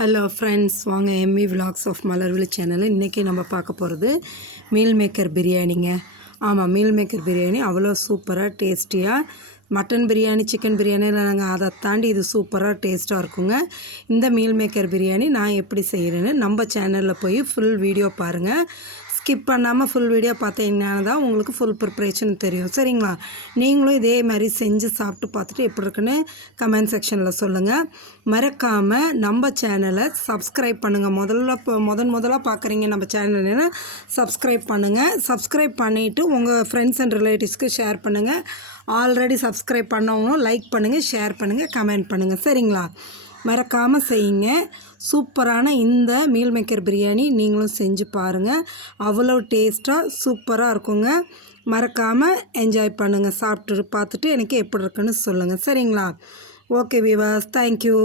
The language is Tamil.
ஹலோ ஃப்ரெண்ட்ஸ், வாங்க எம்மி விலாக்ஸ் ஆஃப் மலர்விழி சேனலில் இன்றைக்கி நம்ம பார்க்க போகிறது மீல் மேக்கர் பிரியாணிங்க. ஆமாம், மீல் மேக்கர் பிரியாணி அவ்வளோ சூப்பராக டேஸ்டியாக மட்டன் பிரியாணி, சிக்கன் பிரியாணியில் நாங்கள் அதை தாண்டி இது சூப்பராக டேஸ்ட்டாக இருக்குங்க. இந்த மீல் மேக்கர் பிரியாணி நான் எப்படி செய்கிறேன்னு நம்ம சேனலில் போய் ஃபுல் வீடியோ பாருங்கள். ஸ்கிப் பண்ணாமல் ஃபுல் வீடியோ பார்த்தீங்கன்னா தான் உங்களுக்கு ஃபுல் ப்ரிப்ரேஷன் தெரியும். சரிங்களா? நீங்களும் இதே மாதிரி செஞ்சு சாப்பிட்டு பார்த்துட்டு எப்படி இருக்குன்னு கமெண்ட் செக்ஷனில் சொல்லுங்கள். மறக்காமல் நம்ம சேனலை சப்ஸ்கிரைப் பண்ணுங்கள். முதலாக பார்க்குறீங்க நம்ம சேனல்னா சப்ஸ்கிரைப் பண்ணுங்கள். சப்ஸ்கிரைப் பண்ணிவிட்டு உங்கள் ஃப்ரெண்ட்ஸ் அண்ட் ரிலேட்டிவ்ஸ்க்கு ஷேர் பண்ணுங்கள். ஆல்ரெடி சப்ஸ்கிரைப் பண்ணவங்களும் லைக் பண்ணுங்கள், ஷேர் பண்ணுங்கள், கமெண்ட் பண்ணுங்கள். சரிங்களா? மறக்காமல் செய்யுங்க. சூப்பரான இந்த மீல் மேக்கர் பிரியாணி நீங்களும் செஞ்சு பாருங்கள். அவ்வளோ டேஸ்ட்டாக சூப்பராக இருக்குங்க. மறக்காமல் என்ஜாய் பண்ணுங்கள். சாப்பிட்டு பார்த்துட்டு எனக்கு எப்படி இருக்குன்னு சொல்லுங்கள். சரிங்களா? Okay viewers, thank you.